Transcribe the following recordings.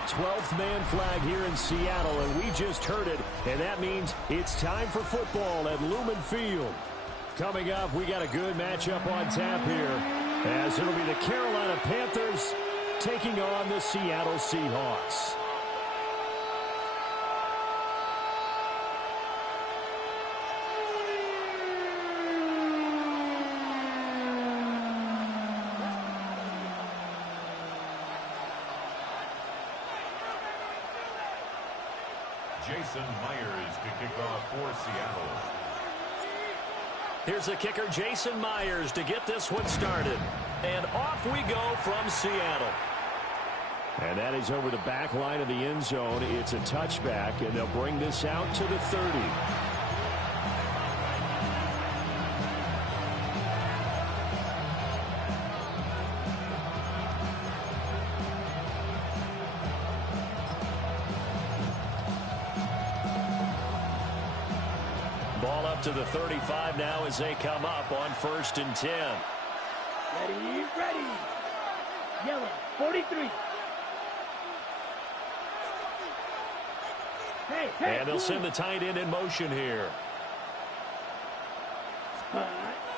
that 12th man flag here in Seattle, and we just heard it, and that means it's time for football at Lumen Field. Coming up, we got a good matchup on tap here, as it'll be the Carolina Panthers taking on the Seattle Seahawks. Jason Myers to kick off for Seattle. Here's the kicker, Jason Myers, to get this one started. And off we go from Seattle. And that is over the back line of the end zone. It's a touchback, and they'll bring this out to the 30. Ball up to the 35 now as they come up on 1st and 10. Ready, ready. Yellow, 43. Hey, and they'll send the tight end in motion here.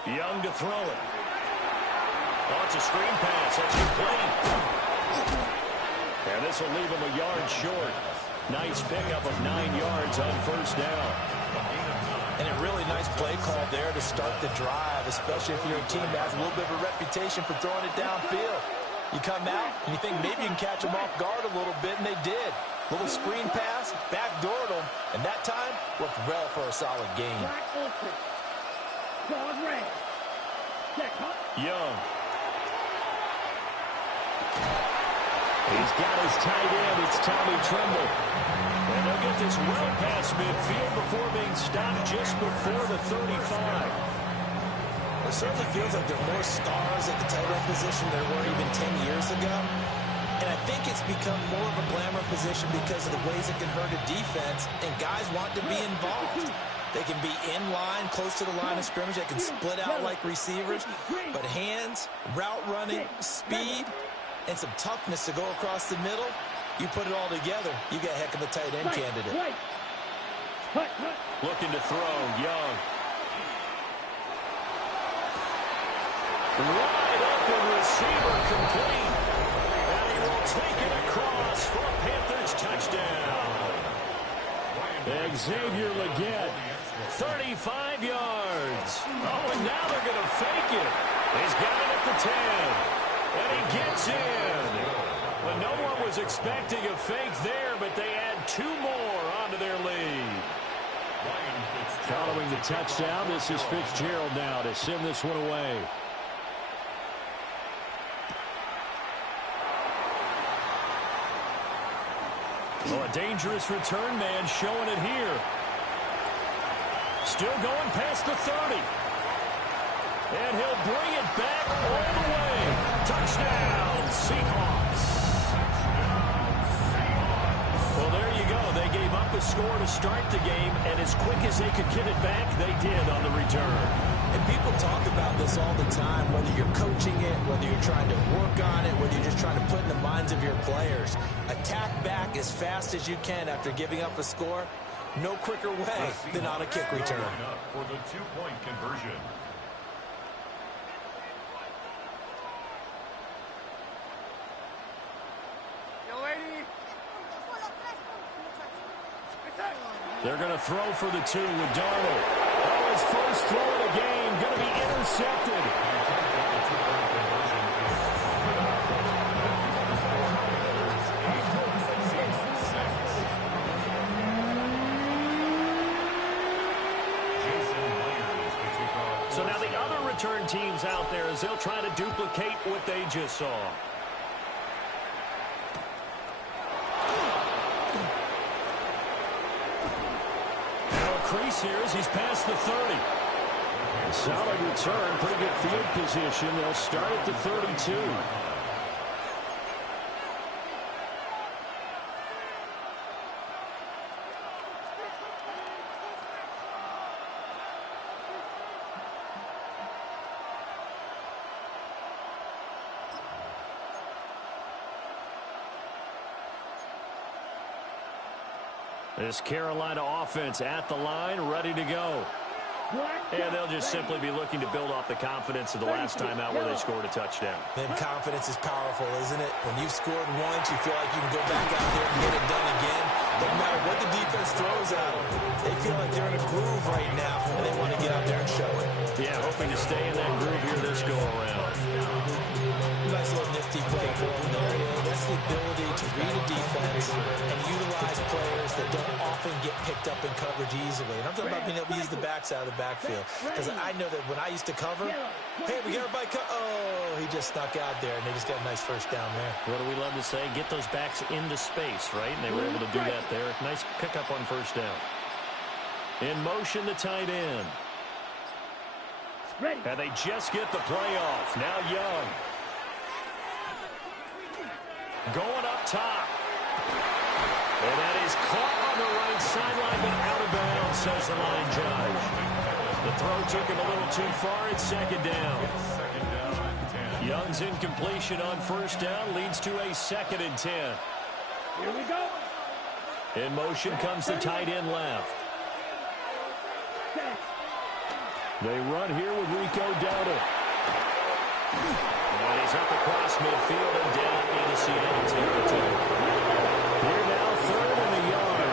Young to throw it. Oh, it's a screen pass. That's complete. And this will leave him a yard short. Nice pickup of 9 yards on 1st down. And a really nice play call there to start the drive, especially if you're a team that has a little bit of a reputation for throwing it downfield. You come out and you think maybe you can catch them off guard a little bit, and they did. Little screen pass, backdoored them, and that time worked well for a solid gain. Young. He's got his tight end. It's Tommy Tremble. And they'll get this well past midfield before being stopped just before the 35. It certainly feels like there are more stars at the tight end position than there were even 10 years ago. And I think it's become more of a glamour position because of the ways it can hurt a defense, and guys want to be involved. They can be in line, close to the line of scrimmage. They can split out like receivers. But hands, route running, speed, and some toughness to go across the middle, you put it all together, you get a heck of a tight end candidate. Looking to throw, Young. Wide open receiver complete. And he will take it across for a Panthers touchdown. Xavier Legette, 35 yards. Oh, and now they're going to fake it. He's got it at the 10. And he gets in. But no one was expecting a fake there, but they add 2 more onto their lead. Following the touchdown, this is Fitzgerald now to send this one away. Oh, a dangerous return man showing it here. Still going past the 30. And he'll bring it back all the way. Touchdown, Seahawks. Well, there you go. They gave up a score to start the game, and as quick as they could get it back, they did on the return. And people talk about this all the time, whether you're coaching it, whether you're trying to work on it, whether you're just trying to put in the minds of your players. Attack back as fast as you can after giving up a score. No quicker way than on a kick return. For the 2-point conversion. They're going to throw for the 2 with Darnold. Oh, his first throw of the game going to be intercepted. So now the other return teams out there as they'll try to duplicate what they just saw. Crease here as he's past the 30. Solid return, pretty good field position. They'll start at the 32. This Carolina offense at the line, ready to go. And they'll just simply be looking to build off the confidence of the last time out where they scored a touchdown. And confidence is powerful, isn't it? When you've scored once, you feel like you can go back out there and get it done again. No matter what the defense throws at them, they feel like they're in a groove right now, and they want to get out there and show it. Yeah, hoping to stay in that groove here this go-around. Nice little nifty play for them there. That's the ability to read a defense and utilize players that don't often get picked up in coverage easily. And I'm talking about being able to use the backside of the backfield. Because I know that when I used to cover, hey, we got everybody oh, he just snuck out there, and they just got a nice first down there. What do we love to say? Get those backs into space, right? And they were able to do that there. Nice pickup on first down. In motion, the tight end. And they just get the play off. Now Young. Going up top. And that is caught on the right sideline, but out of bounds, says the line judge. The throw took him a little too far. It's second down. Young's incompletion on first down leads to a 2nd and 10. Here we go. In motion comes the tight end left. They run here with Rico Dowdle. And he's up across midfield and down into Seattle territory. Here now, 3rd and a yard.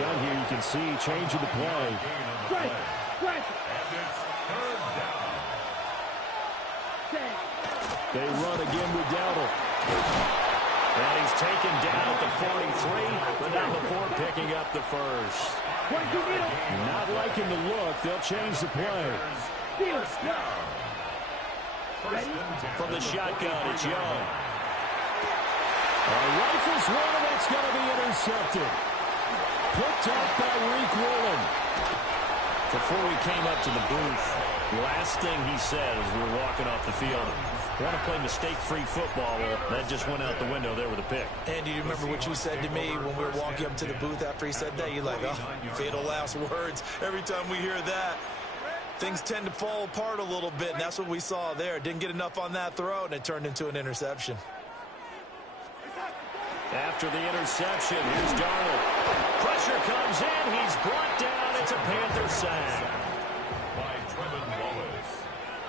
Young here, you can see changing the play. They run again with Dowdle. And he's taken down at the 43, but not before picking up the first. Not liking the look. They'll change the play. From the shotgun, it's Young. Rifles one, and that's going to be intercepted. Picked up by Reek Woolen. Before we came up to the booth, last thing he said as we were walking off the field, want to play mistake-free football. Well, that just went out the window there with a pick. And do you remember what you said to me when we were walking up to the booth after he said that? You're like, oh, fatal last words. Every time we hear that, things tend to fall apart a little bit, and that's what we saw there. Didn't get enough on that throw, and it turned into an interception. After the interception, here's Darnold. Pressure comes in. He's brought down. It's a Panther sack. By Trevin Wallace.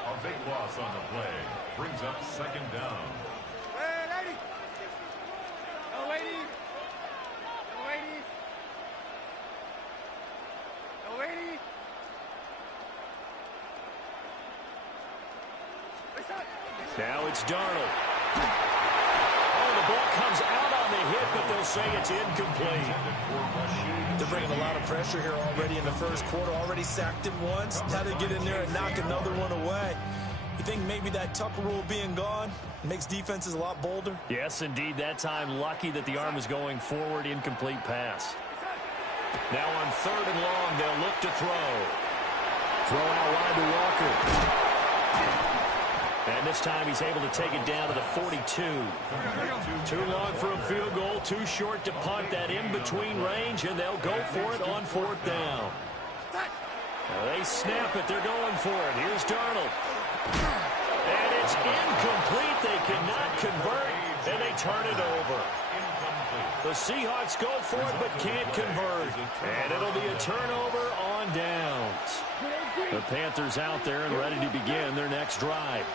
A big loss on the play. Brings up 2nd down. Hey, lady! No, lady! No, lady! No, lady! Now it's Darnold. Oh, the ball comes out on the hit, but they'll say it's incomplete. They're bringing a lot of pressure here already in the first quarter. Already sacked him once. Now they get in there and knock another one away. You think maybe that Tucker rule being gone makes defenses a lot bolder? Yes, indeed. That time, lucky that the arm is going forward. Incomplete pass. Now on 3rd and long, they'll look to throw. Throw out wide to Walker. And this time he's able to take it down to the 42. Too long for a field goal, too short to punt. That in-between range, and they'll go for it on 4th down. They snap it. They're going for it. Here's Darnold. And it's incomplete. They cannot convert, and they turn it over. The Seahawks go for it, but can't convert. And it'll be a turnover on downs. The Panthers out there and ready to begin their next drive.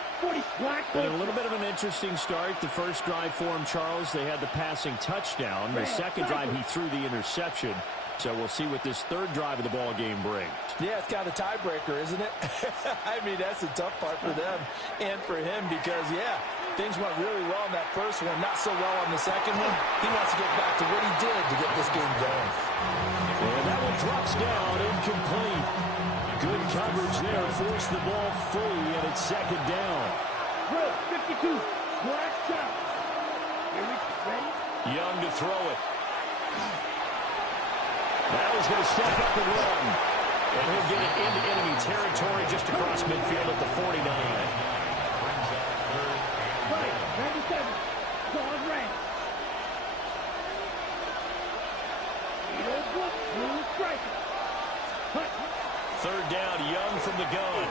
Been a little bit of an interesting start. The first drive for him, Charles, they had the passing touchdown. The second drive, he threw the interception. So we'll see what this 3rd drive of the ball game brings. Yeah, it's kind of a tiebreaker, isn't it? I mean, that's the tough part for them and for him because, yeah, things went really well in that first one, not so well on the second one. He wants to get back to what he did to get this game going. And that one drops down, incomplete. Good coverage there, forced the ball free, and it's 2nd down. 52, black shot. Ready? Young to throw it. Now he's going to step up and run. And he'll get it into enemy territory just across midfield at the 49. 97, John Rand. Blue striker. 3rd down, Young from the gun.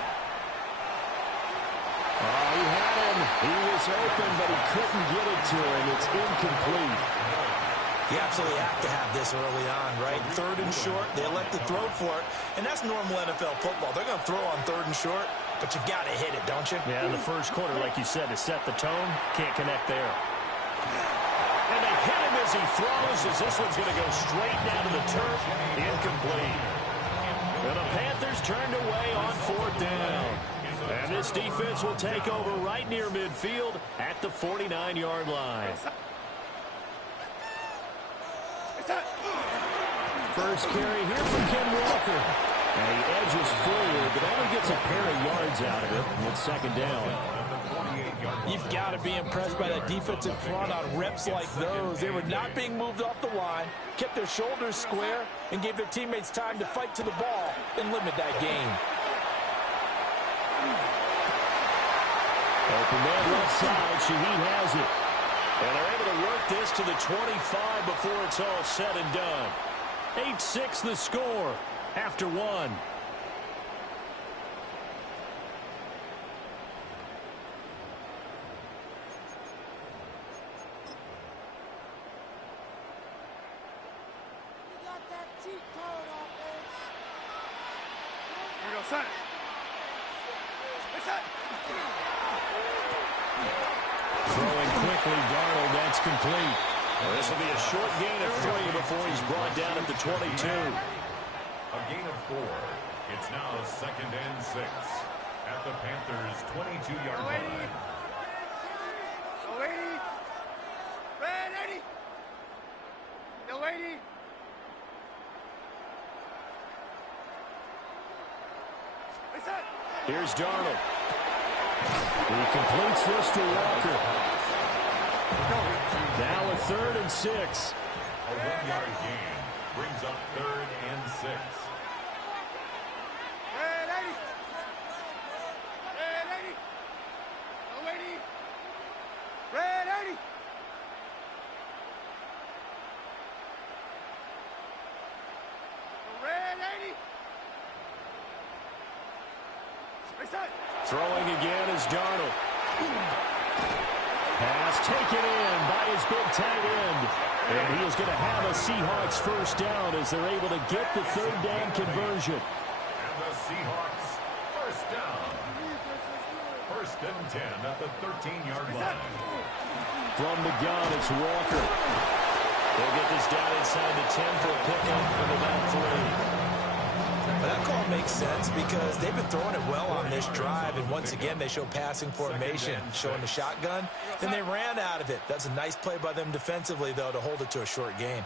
Oh, he had him. He was open, but he couldn't get it to him. It's incomplete. You absolutely have to have this early on, right? Third and short, they elect to throw for it, and that's normal NFL football. They're going to throw on third and short, but you've got to hit it, don't you? Yeah, in the first quarter, like you said, to set the tone, can't connect there. And they hit him as he throws, as this one's going to go straight down to the turf, incomplete. And the Panthers turned away on fourth down. And this defense will take over right near midfield at the 49-yard line. First carry here from Ken Walker. And he edges forward, but only gets a pair of yards out of it with second down. You've got to be impressed by that defensive front on reps like those. They were not being moved off the line, kept their shoulders square, and gave their teammates time to fight to the ball and limit that gain. Open man left side. Shaheed has it. And they're able to work this to the 25 before it's all said and done. 8-6 the score after one. Here we go, son. Throwing quickly, Darnold, that's complete. Well, this will be a short gain of 3 before he's brought down at the 22. A gain of 4. It's now 2nd and 6 at the Panthers' 22-yard line. No waiting. Red 80. No waiting. Here's Darnold. He completes this to Walker. Now a 3rd and 6. A 1-yard gain brings up 3rd and 6. Red 80. Red 80. No waiting. Red 80. Red 80. Throwing again is Darnold. Pass taken in by his big tight end. And he is going to have a Seahawks first down as they're able to get the 3rd down conversion. And the Seahawks first down. 1st and 10 at the 13-yard line. From the gun, it's Walker. They'll get this down inside the 10 for a pickup of about 3. But that call makes sense because they've been throwing it well on this drive, and once again they show passing formation, showing the shotgun. Then they ran out of it. That's a nice play by them defensively, though, to hold it to a short gain.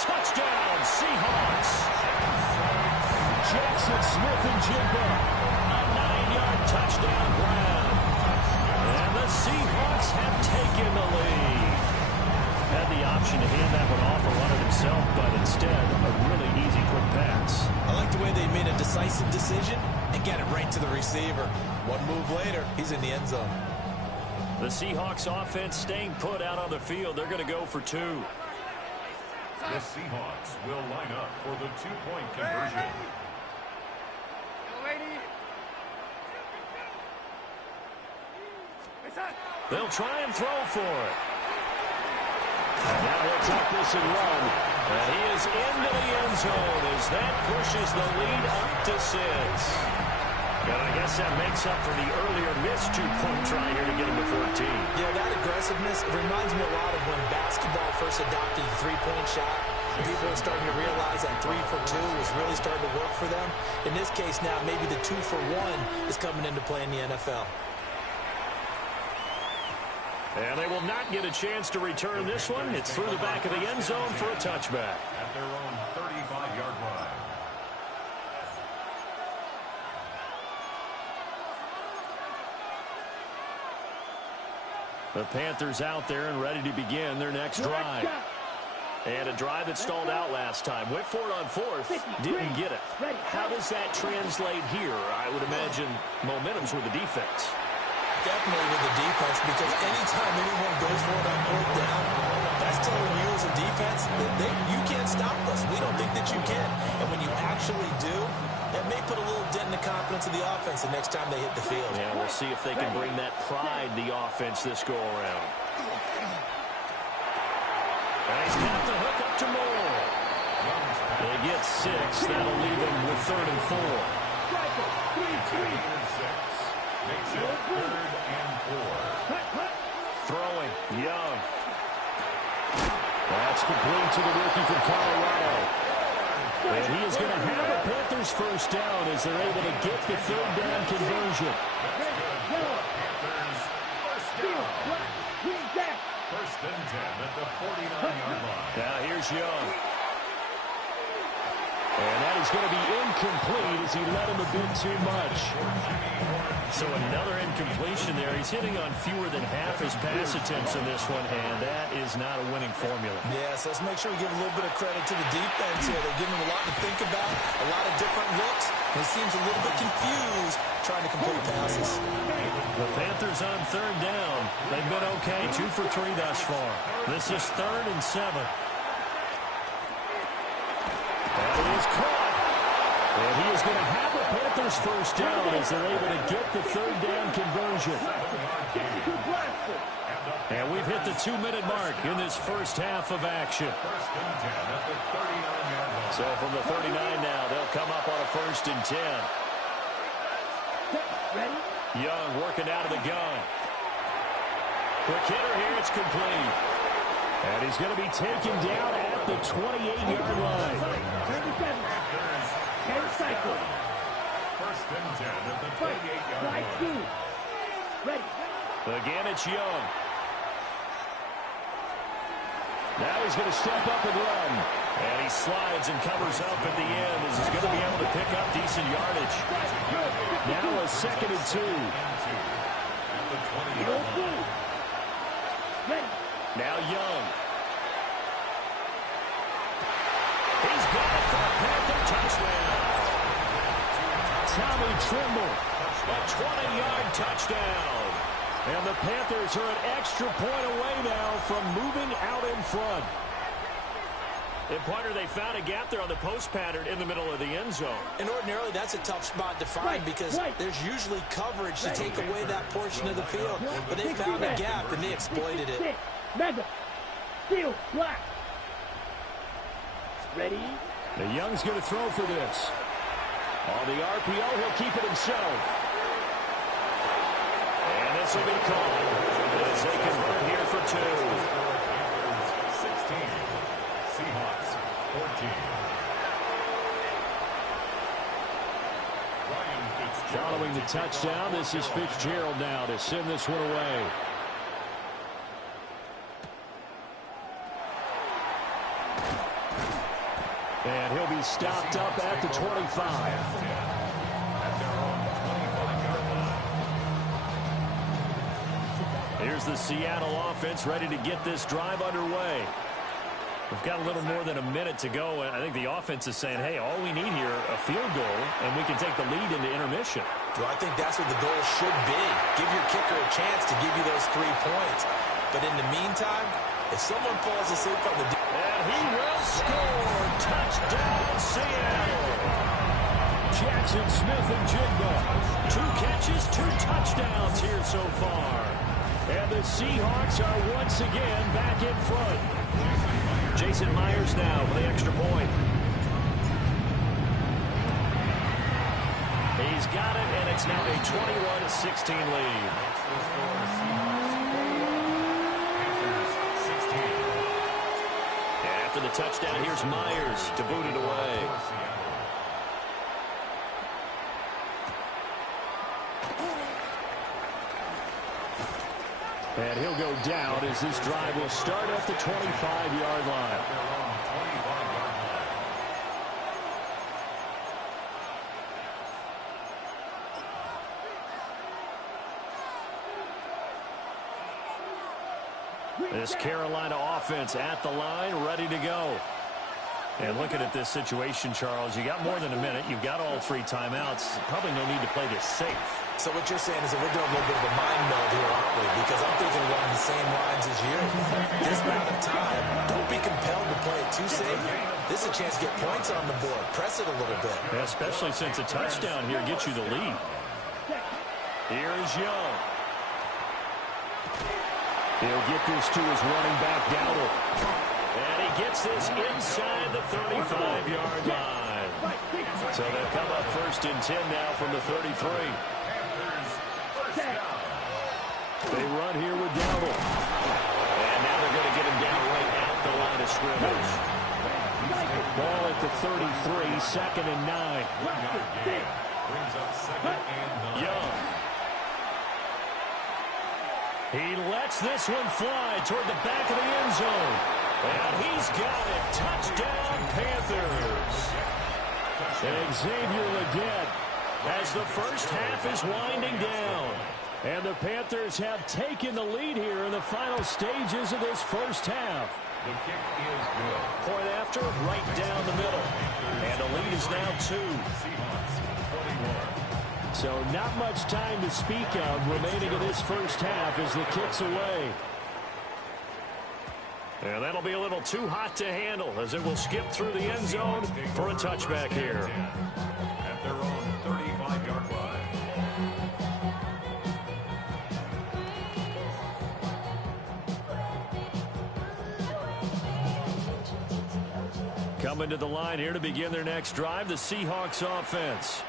Touchdown, Seahawks. Jackson Smith-Njigba, a 9-yard touchdown grab. And the Seahawks have taken the lead. Had the option to hand that one off or run it himself, but instead, a really easy quick pass. I like the way they made a decisive decision and get it right to the receiver. One move later, he's in the end zone. The Seahawks offense staying put out on the field. They're going to go for 2. The Seahawks will line up for the 2-point conversion. No waiting. They'll try and throw for it. Now he'll take this and run. And he is into the end zone as that pushes the lead up to 6. And I guess that makes up for the earlier missed 2-point try here to get him to 14. Yeah, that aggressiveness, it reminds me a lot of when basketball first adopted the 3-point shot. People are starting to realize that 3 for 2 is really starting to work for them. In this case now, maybe the 2 for 1 is coming into play in the NFL. And they will not get a chance to return this one. It's through the back of the end zone for a touchback. At their own 35-yard line. The Panthers out there and ready to begin their next drive. And a drive that stalled out last time. Went for it on 4th, didn't get it. How does that translate here? I would imagine momentum's with the defense. Definitely with the defense, because anytime anyone goes for it on 4th down, that's telling you as a defense that you can't stop us. We don't think that you can. And when you actually do, It may put a little dent in the confidence of the offense the next time they hit the field. Yeah, we'll see if they can bring that pride, the offense, this go-around. And he's got the hook up to Moore. They get 6. That'll leave them with 3rd and 4. Makes it 3rd and 4. Throwing, Young. That's complete to the rookie from Colorado. And he is going to have a Panthers first down as they're able to get the 3rd down conversion. Panthers first down. First and 10 at the 49-yard line. Now here's Young. And that is going to be incomplete as he let him a bit too much. So another incompletion there. He's hitting on fewer than half his pass attempts in this one, and that is not a winning formula. Yeah, so let's make sure we give a little bit of credit to the defense here. They're giving him a lot to think about, a lot of different looks, and he seems a little bit confused trying to complete passes. The Panthers on 3rd down. They've been okay, 2 for 3 thus far. This is 3rd and 7. And it is caught. And he is going to have the Panthers first down as they're able to get the 3rd down conversion. And we've hit the 2-minute mark in this first half of action. First and 10 at the 39-yard line. So from the 39 now, they'll come up on a 1st and 10. Young working out of the gun. Quick hitter here, it's complete. And he's going to be taken down at the 28-yard line. First and 10 at the 28-yard line. Again, it's Young. Now he's going to step up and run. And he slides and covers up at the end as he's going to be able to pick up decent yardage. Now a 2nd and 2. At the 20-yard line. Now Young. He's got it for a Panther touchdown. Tommy Trimble, a 20-yard touchdown. And the Panthers are an extra point away now from moving out in front. And, partner, they found a gap there on the post pattern in the middle of the end zone. And ordinarily, that's a tough spot to find because there's usually coverage to take away that portion of the field. But they found a gap, and they exploited it. Mega. Steel. Black. Ready? The Young's going to throw for this. On the RPO, he'll keep it himself. And this will be called as they convert here for 2. 16. Seahawks 14. Following the touchdown, this is Fitzgerald now to send this one away. And he'll be stopped up at the 25. Here's the Seattle offense ready to get this drive underway. We've got a little more than a minute to go, and I think the offense is saying, hey, all we need here, a field goal, and we can take the lead into intermission. Well, I think that's what the goal should be. Give your kicker a chance to give you those 3 points. But in the meantime, if someone falls asleep on the... And he will score! Touchdown, Seattle! Jackson Smith and Jigba. 2 catches, 2 touchdowns here so far. And the Seahawks are once again back in front. Jason Myers now for the extra point. He's got it, and it's now a 21-16 lead. After the touchdown, here's Myers to boot it away. And he'll go down as this drive will start at the 25-yard line. This Carolina offense at the line, ready to go. And looking at this situation, Charles, you got more than a minute. You've got all 3 timeouts. Probably no need to play this safe. So what you're saying is that we're doing a little bit of a mind meld here, aren't we? Because I'm thinking along the same lines as you. This amount of time, don't be compelled to play it too safe. This is a chance to get points on the board. Press it a little bit. Yeah, especially since a touchdown here gets you the lead. Here's Young. He'll get this to his running back, Dowdle. And he gets this inside the 35-yard line. So they'll come up 1st and 10 now from the 33. They run here with Dowdle. And now they're going to get him down right at the line of scrimmage. Ball at the 33, 2nd and 9. Brings up 2nd and 9. Young. He lets this one fly toward the back of the end zone. And he's got it. Touchdown, Panthers. And Xavier Legette as the first half is winding down. And the Panthers have taken the lead here in the final stages of this first half. The kick is good. Point after, right down the middle. And the lead is now 2. Seahawks 21. So not much time to speak of remaining in this first half as the kick's away. And that'll be a little too hot to handle as it will skip through the end zone for a touchback here. At their own 35-yard line. Coming to the line here to begin their next drive, the Seahawks offense.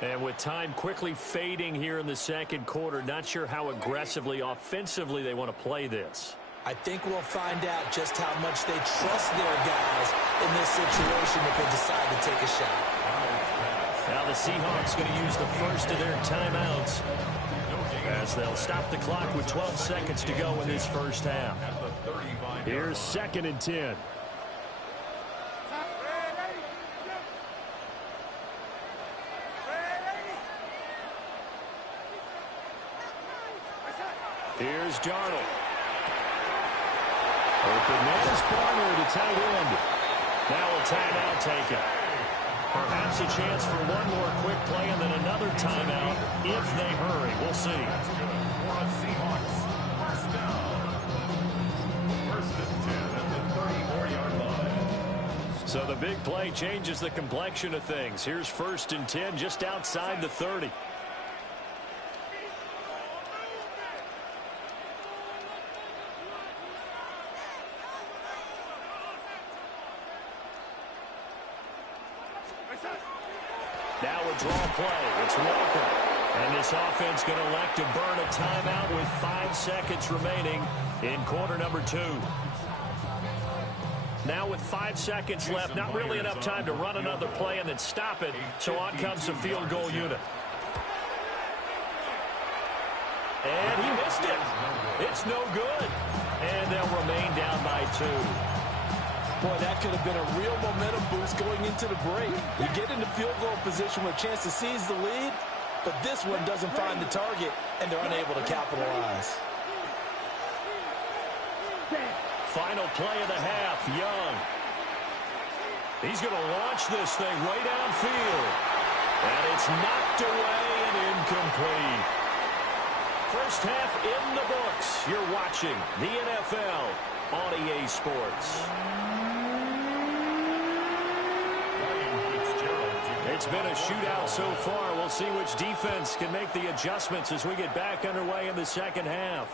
And with time quickly fading here in the second quarter, not sure how aggressively, offensively they want to play this. I think we'll find out just how much they trust their guys in this situation if they decide to take a shot. Now the Seahawks going to use the first of their timeouts as they'll stop the clock with 12 seconds to go in this first half. Here's 2nd and 10. Here's Darnold. Open man is Barner, the tight end. Now a timeout taken. Perhaps a chance for one more quick play and then another timeout if they hurry. We'll see. That's good for a Seahawks. First down. 1st and 10 at the 34-yard line. So the big play changes the complexion of things. Here's 1st and 10 just outside the 30. Now a draw play. It's Walker. And this offense going to elect to burn a timeout with 5 seconds remaining in quarter number 2. Now with 5 seconds left, not really enough time to run another play and then stop it. So on comes the field goal unit. And he missed it. It's no good. And they'll remain down by 2. Boy, that could have been a real momentum boost going into the break. You get into field goal position with a chance to seize the lead, but this one doesn't find the target, and they're unable to capitalize. Final play of the half, Young. He's going to launch this thing way downfield. And it's knocked away and incomplete. First half in the books. You're watching the NFL on EA Sports. It's been a shootout so far. We'll see which defense can make the adjustments as we get back underway in the second half.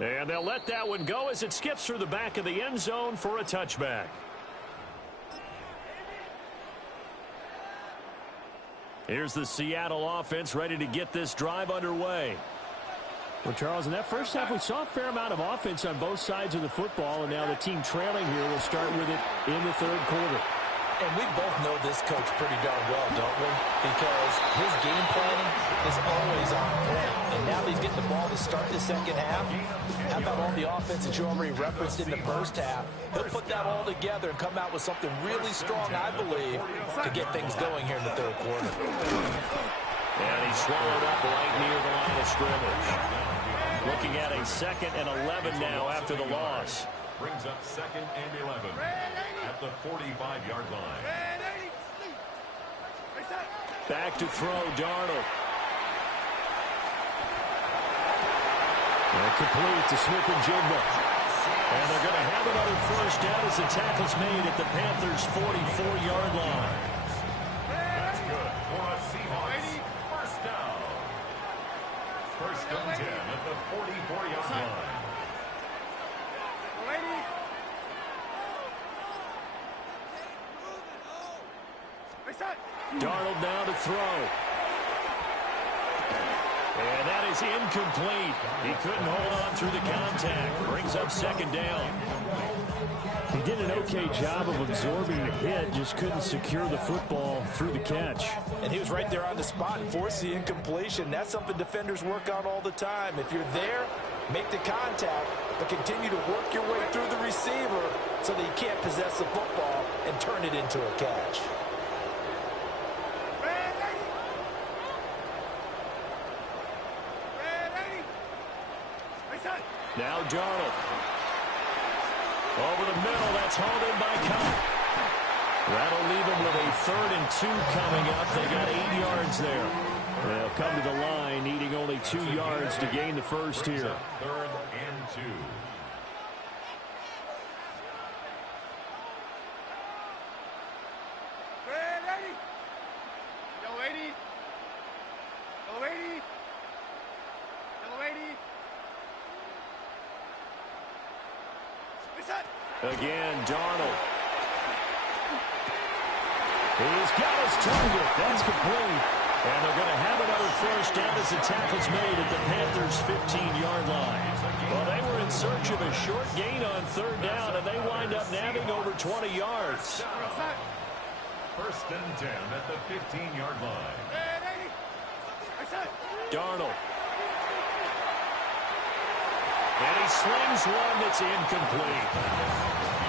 And they'll let that one go as it skips through the back of the end zone for a touchback. Here's the Seattle offense ready to get this drive underway. Well, Charles, in that first half, we saw a fair amount of offense on both sides of the football, and now the team trailing here will start with it in the third quarter. And we both know this coach pretty darn well, don't we? Because his game planning is always on point. And now he's getting the ball to start the second half. How about all the offense that you already referenced in the first half? He'll put that all together and come out with something really strong, I believe, to get things going here in the third quarter. And he swallowed up right near the line of scrimmage. Looking at a 2nd and 11 now after the loss. Brings up 2nd and 11 at the 45-yard line. Back to throw, Darnold. And complete to Smith and Jigba. And they're going to have another first down as the tackle's made at the Panthers' 44-yard line. That's good for a Seahawks first down. First and 10 at the 44-yard line. Darnold now to throw. And that is incomplete. He couldn't hold on through the contact. Brings up second down. He did an okay job of absorbing the hit, just couldn't secure the football through the catch. And he was right there on the spot and forced the incompletion. That's something defenders work on all the time. If you're there, make the contact, but continue to work your way through the receiver so that you can't possess the football and turn it into a catch. Now Darnold. Over the middle, that's hauled in by Cobb. That'll leave them with a 3rd and 2 coming up. They got 8 yards there. They'll come to the line, needing only 2 yards to gain the first here. 3rd and 2. Again, Darnold. He's got his target. That's complete. And they're going to have another first down as the tackle's made at the Panthers' 15-yard line. Well, they were in search of a short gain on 3rd down, and they wind up nabbing over 20 yards. First and 10 at the 15-yard line. Darnold. And he slings one that's incomplete.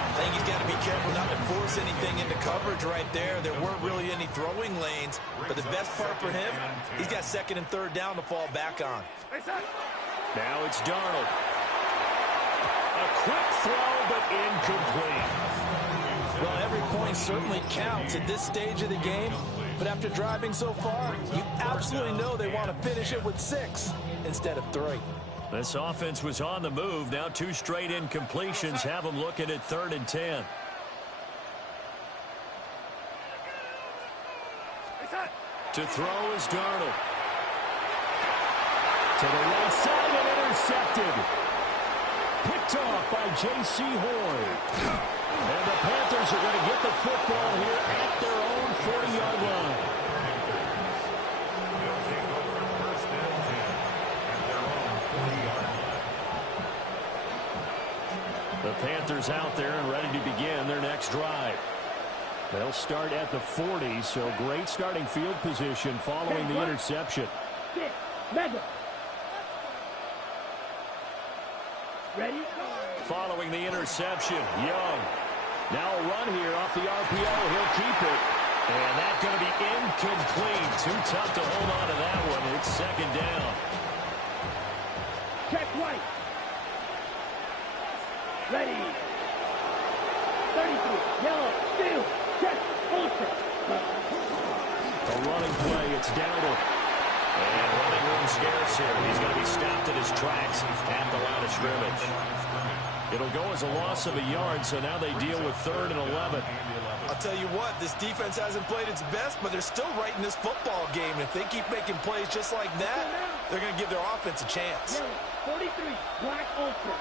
I think he's got to be careful not to force anything into coverage right there. There weren't really any throwing lanes, but the best part for him, he's got 2nd and 3rd down to fall back on. Now it's Darnold. A quick throw, but incomplete. Well, every point certainly counts at this stage of the game, but after driving so far, you absolutely know they want to finish it with 6 instead of 3. This offense was on the move. Now 2 straight incompletions have them looking at 3rd and 10. To throw is Darnold. To the right side and intercepted. Picked off by J.C. Horn. And the Panthers are going to get the football here at their own 40-yard line. The Panthers out there and ready to begin their next drive. They'll start at the 40, so great starting field position following the interception. Ready? Following the interception, Young. Now a run here off the RPO. He'll keep it. And that's going to be incomplete. Too tough to hold on to that one. It's 2nd down. Check right. Ready. 33. Yellow. Field. Check. Ultra. A running play. It's Darnold. And running room scarce here. He's going to be stopped at his tracks at the line of scrimmage. It'll go as a loss of a yard, so now they deal with 3rd and 11. I'll tell you what, this defense hasn't played its best, but they're still right in this football game. If they keep making plays just like that, they're going to give their offense a chance. 43. Black Ultra.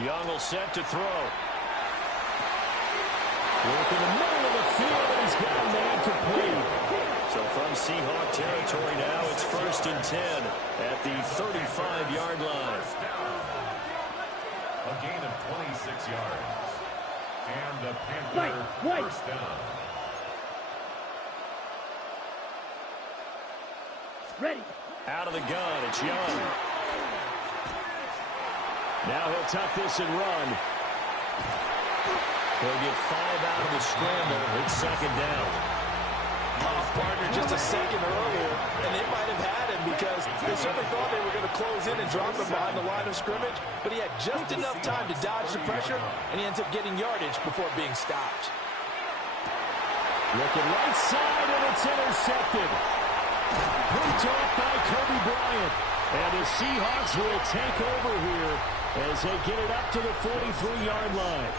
Young will set to throw. Work in the middle of the field, and he's got a man complete. So from Seahawk territory now, it's 1st and 10 at the 35-yard line. A gain of 26 yards. And the Panther first down. Ready. Out of the gun, it's Young. Now he'll tuck this and run. He'll get 5 out of the scramble. It's 2nd down. Off partner just a second earlier, and they might have had him because they certainly thought they were going to close in and drop him behind the line of scrimmage, but he had just enough time to dodge the pressure, and he ends up getting yardage before being stopped. Looking right side, and it's intercepted. Picked off by Kobe Bryant. And the Seahawks will take over here as they get it up to the 43-yard line.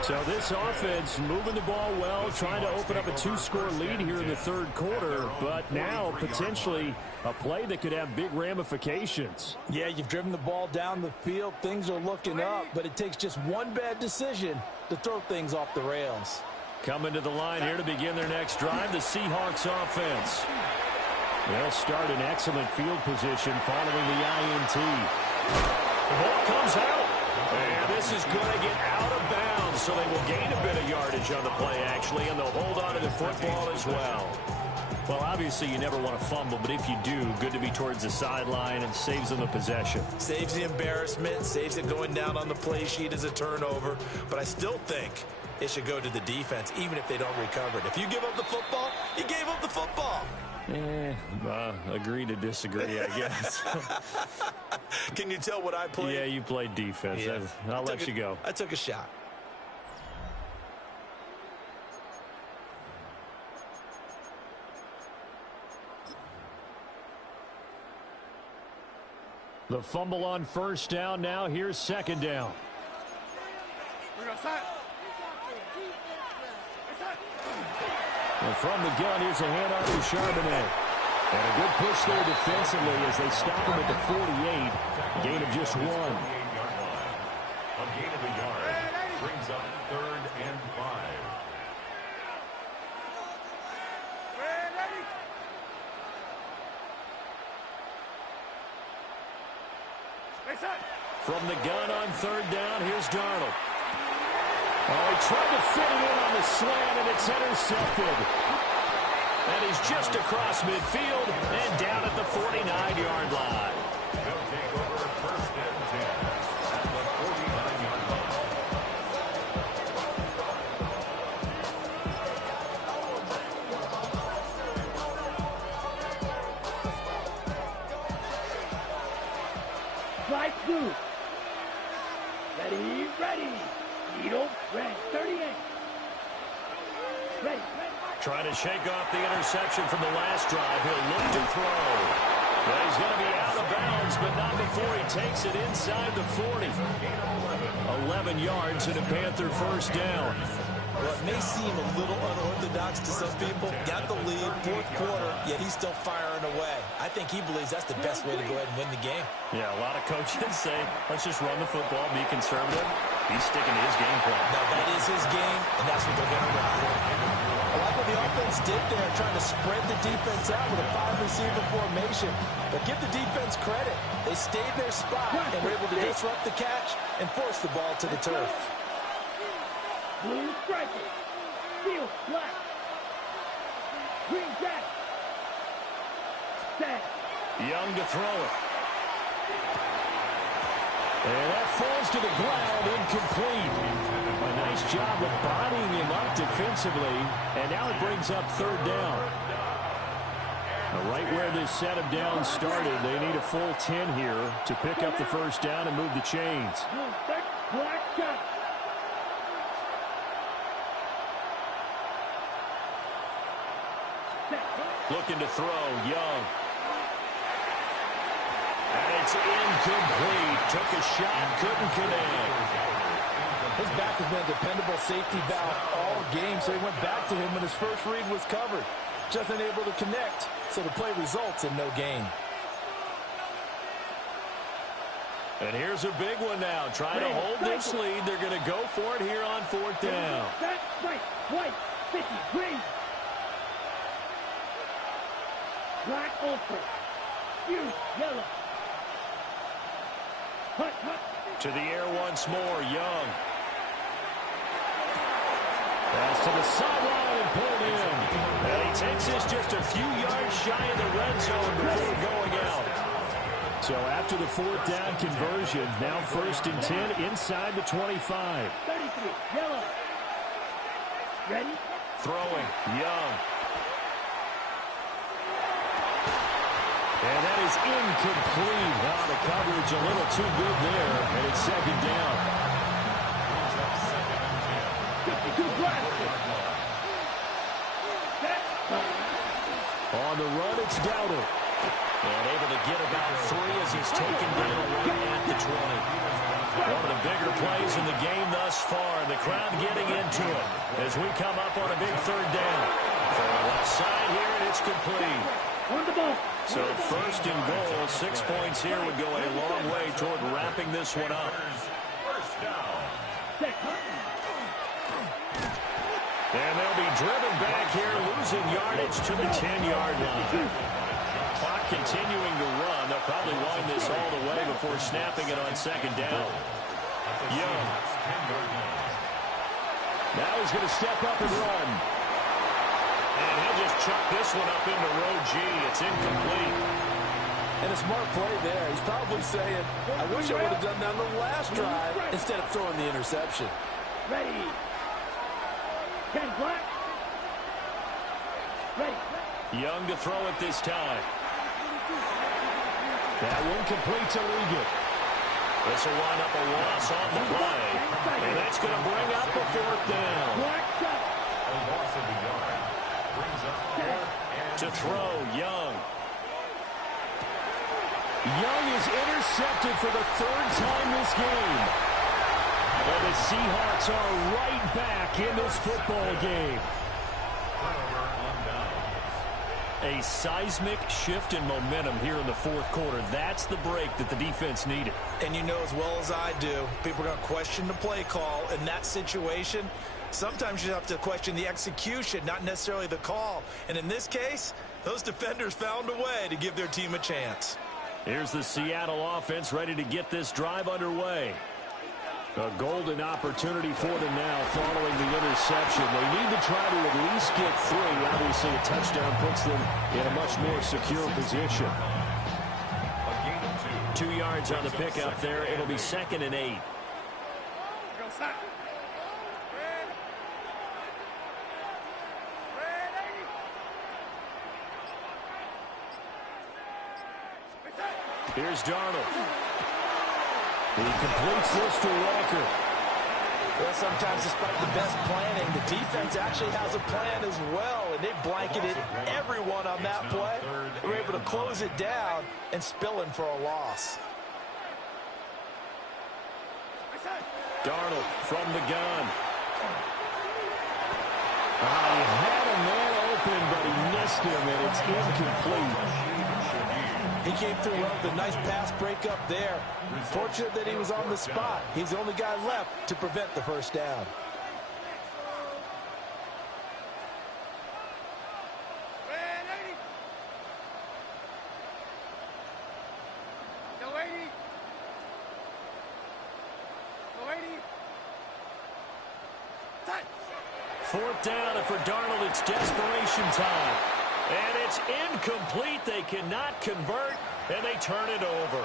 So this offense moving the ball well, trying to open up a 2-score lead here in the third quarter, but now potentially a play that could have big ramifications. Yeah, you've driven the ball down the field. Things are looking up, but it takes just one bad decision to throw things off the rails. Coming to the line here to begin their next drive, the Seahawks offense. They'll start in excellent field position following the INT. The ball comes out. And this is going to get out of bounds, so they will gain a bit of yardage on the play, actually, and they'll hold on to the football as well. Well, obviously, you never want to fumble, but if you do, good to be towards the sideline and saves them the possession. Saves the embarrassment, saves it going down on the play sheet as a turnover, but I still think it should go to the defense, even if they don't recover it. If you give up the football, you gave up the football. Agree to disagree, I guess. Can you tell what I played? Yeah, you played defense. Yeah. I'll let you go. I took a shot. The fumble on first down now. Here's second down. And from the gun, here's a handoff to Charbonnet. And a good push there defensively as they stop him at the 48. Gain of just 1. A gain of a yard brings up 3rd and 5. From the gun on third down, here's Darnold. Oh, he tried to fit it in on the slant, and it's intercepted. And he's just across midfield and down at the 49-yard line. They'll take over 1st and 10 at the 49-yard line. Strike 2. Ready. Needle, red, 38. Ready. Trying to shake off the interception from the last drive. He'll look to throw. Well, he's going to be out of bounds, but not before he takes it inside the 40. 11 yards and a Panther first down. Well, it may seem a little unorthodox to some people. Got the lead, 4th quarter, yet he's still firing away. I think he believes that's the best way to go ahead and win the game. Yeah, a lot of coaches say, let's just run the football, be conservative. He's sticking to his game plan. Now, that is his game, and that's what they're going to run. I like what the offense did there, trying to spread the defense out with a 5-receiver formation. But give the defense credit. They stayed in their spot and were able to disrupt the catch and force the ball to the turf. Blue striker. Field black. Green jack. Set. Young to throw it. And that falls to the ground, incomplete. A nice job of bodying him up defensively, and now it brings up third down. Now, right where this set of downs started, they need a full 10 here to pick up the first down and move the chains. Black shot. Looking to throw, Young. And it's incomplete. Took a shot, couldn't connect. His back has been a dependable safety valve all game, so he went back to him when his first read was covered. Just unable to connect, so the play results in no gain. And here's a big one now. Trying to hold this lead. They're going to go for it here on 4th down. That's right. White. 50. Green. Black ultra. Huge. Yellow. Hut. To the air once more. Young. Pass to the sideline and pulled in. And he takes this just a few yards shy of the red zone before going out. So after the 4th down conversion, now 1st and 10 inside the 25. 33. Yellow. Ready? Throwing. Young. And that is incomplete. Wow, the coverage a little too good there, and it's second down. 52 black. On the run, it's Dowdle. And able to get about 3 as he's taken down right at the 20. One of the bigger plays in the game thus far. The crowd getting into it as we come up on a big third down. From the left side here, and it's complete. So first and goal, 6 points here would go a long way toward wrapping this one up. First down. And they'll be driven back here, losing yardage to the 10-yard line. Clock continuing to run. They'll probably wind this all the way before snapping it on second down. Young. Now he's going to step up and run. And he'll just chuck this one up into row G. It's incomplete. And a smart play there. He's probably saying, I wish I would have done that on the last drive instead of throwing the interception. Ready. 10 black. Ready. Young to throw it this time. That one complete to Ligon. This will wind up a loss on the play. And that's going to bring up a fourth down. A loss of the yard. Brings up To throw, Young. Young is intercepted for the third time this game. And the Seahawks are right back in this football game. A seismic shift in momentum here in the fourth quarter. That's the break that the defense needed. And you know as well as I do, people are going to question the play call in that situation. Sometimes you have to question the execution, not necessarily the call. And in this case, those defenders found a way to give their team a chance. Here's the Seattle offense ready to get this drive underway. A golden opportunity for them now following the interception. They need to try to at least get 3. Obviously, a touchdown puts them in a much more secure position. 2 yards on the pickup there. It'll be 2nd and 8. Here's Darnold. He completes this to Walker. Well, sometimes despite the best planning, the defense actually has a plan as well, and they blanketed everyone on that play. They were able to close it down and spill in for a loss. Darnold from the gun. He had a man open, but he missed him, and it's incomplete. He came through well with a nice pass breakup there. Fortunate that he was on the spot. He's the only guy left to prevent the first down. Fourth down, and for Darnold, it's desperation time. And it's incomplete. They cannot convert, and they turn it over.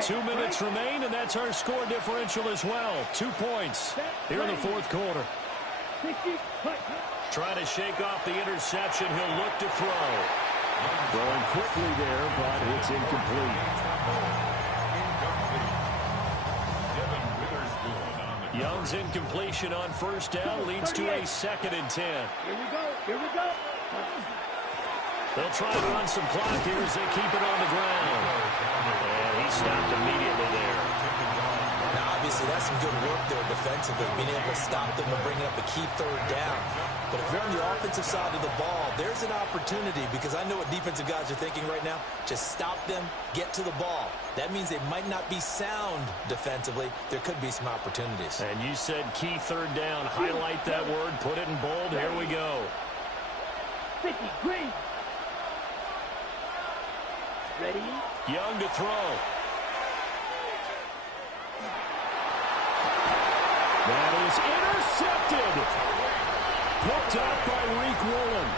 2 minutes remain, and that's our score differential as well. 2 points here in the fourth quarter. Trying to shake off the interception. He'll look to throw. Throwing quickly there, but it's incomplete. Young's incompletion on first down leads to a 2nd and 10. Here we go. Here we go. They'll try to run some clock here as they keep it on the ground. And he stopped immediately there. Now, obviously, that's some good work there defensively, being able to stop them and bringing up a key third down. But if you're on the offensive side of the ball, there's an opportunity, because I know what defensive guys are thinking right now. Just stop them, get to the ball. That means they might not be sound defensively. There could be some opportunities. And you said key third down. Highlight that word. Put it in bold. Here we go. 50, green. Ready? Young to throw. That is intercepted. Picked up by Reek Woolen.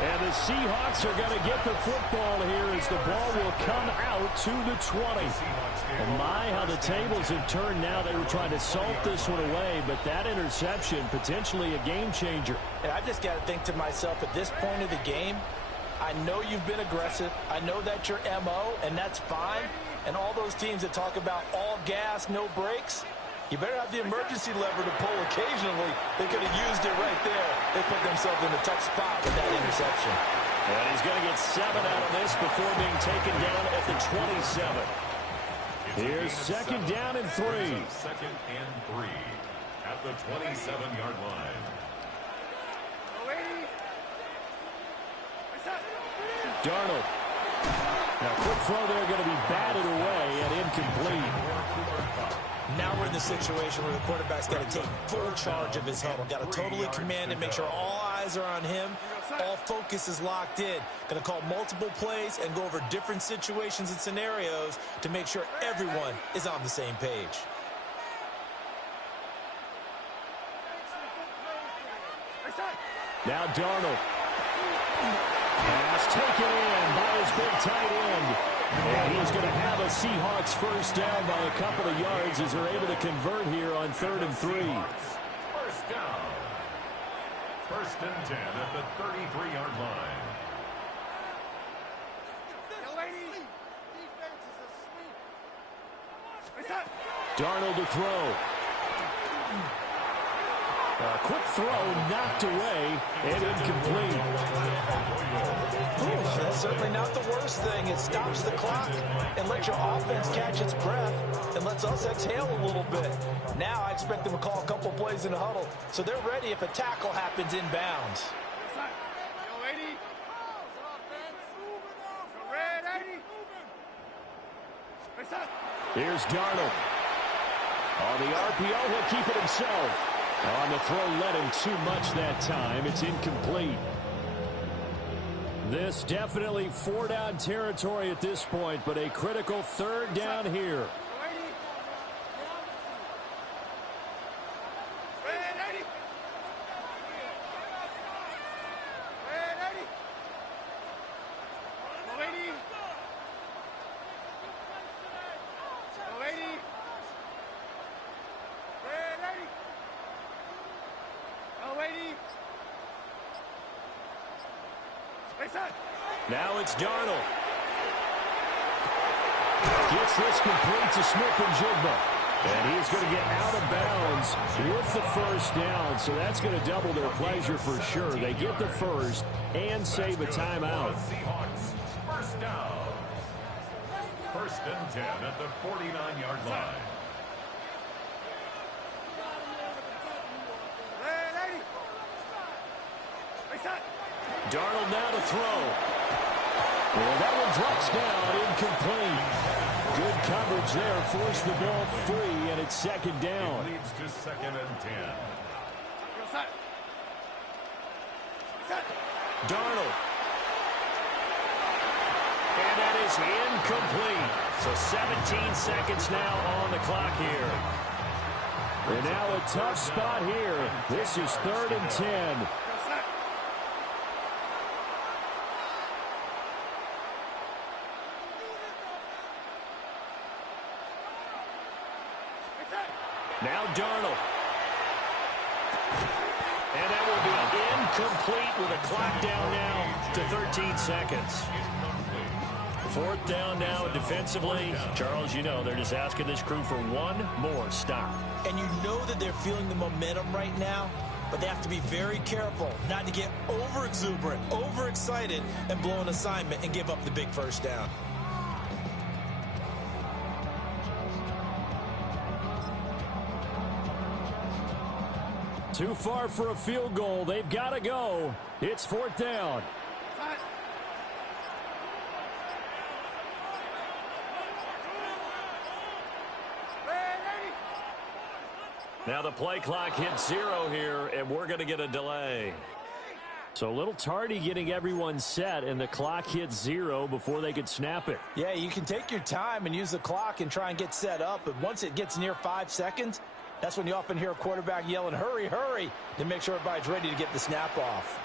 And the Seahawks are going to get the football here as the ball will come out to the 20. And my, how the tables have turned now. They were trying to salt this one away, but that interception, potentially a game changer. And I just got to think to myself, at this point of the game, I know you've been aggressive. I know that's your MO, and that's fine. And all those teams that talk about all gas, no brakes, You better have the emergency lever to pull occasionally. They could have used it right there. They put themselves in a tough spot with that interception. And he's going to get 7 out of this before being taken down at the 27. Here's second down and 3. Second and 3 at the 27-yard line. Darnold. Now, quick throw there, going to be batted away and incomplete. Now we're in the situation where the quarterback's got to take full charge of his huddle. Got to totally command it, make sure all eyes are on him. All focus is locked in. Going to call multiple plays and go over different situations and scenarios to make sure everyone is on the same page. Now Darnold. Pass taken in by his big tight end. And he's going to have a Seahawks first down by a couple of yards as they're able to convert here on 3rd and 3. First down. First and 10 at the 33-yard line. Darnold to throw. A quick throw knocked away and incomplete. That's certainly not the worst thing. It stops the clock and lets your offense catch its breath and lets us exhale a little bit. Now I expect them to call a couple plays in the huddle so they're ready if a tackle happens inbounds. Here's Darnold. On the RPO, he'll keep it himself. On the throw, led him too much that time. It's incomplete. This definitely 4-down territory at this point, but a critical 3rd down here. Now it's Darnold. Gets this complete to Smith-Njigba. And he's going to get out of bounds with the first down. So that's going to double their pleasure for sure. They get the first and save a timeout. First down. First and 10 at the 49-yard line. Darnold now to throw. Well, that one drops down, incomplete. Good coverage there, forced the ball free, and it's second down. It leads to second and 10. Darnold. And that is incomplete. So 17 seconds now on the clock here. And now a tough spot here. This is 3rd and 10. Now Darnold. And that will be incomplete with a clock down now to 13 seconds. 4th down now defensively. Charles, you know, they're just asking this crew for one more stop. And you know that they're feeling the momentum right now, but they have to be very careful not to get over-exuberant, over-excited, and blow an assignment and give up the big first down. Too far for a field goal. They've got to go. It's 4th down. Now the play clock hits 0 here, and we're going to get a delay. So a little tardy getting everyone set, and the clock hits 0 before they could snap it. Yeah, you can take your time and use the clock and try and get set up, but once it gets near 5 seconds, that's when you often hear a quarterback yelling, hurry, hurry, to make sure everybody's ready to get the snap off.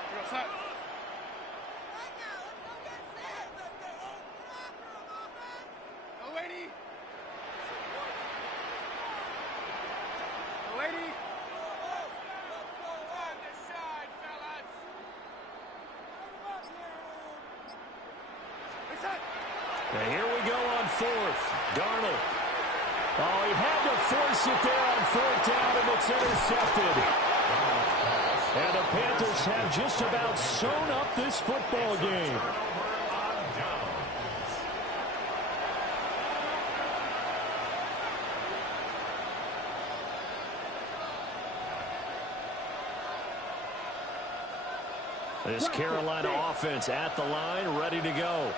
And here we go on 4th. Darnold. Oh, he had to force it there on fourth down, and it's intercepted. And the Panthers have just about sewn up this football game. This Carolina offense at the line, ready to go.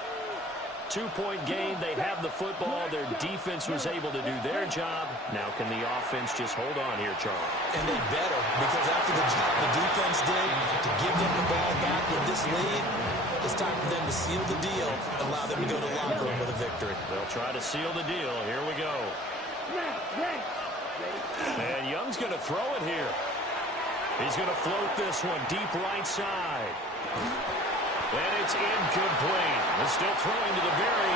2-point game. They have the football. Their defense was able to do their job. Now can the offense just hold on here, Charles? And they better, because after the job the defense did to give them the ball back with this lead, it's time for them to seal the deal and allow them to go to the locker room with a victory. They'll try to seal the deal. Here we go. And Young's going to throw it here. He's going to float this one deep right side. And it's incomplete. They're still throwing to the very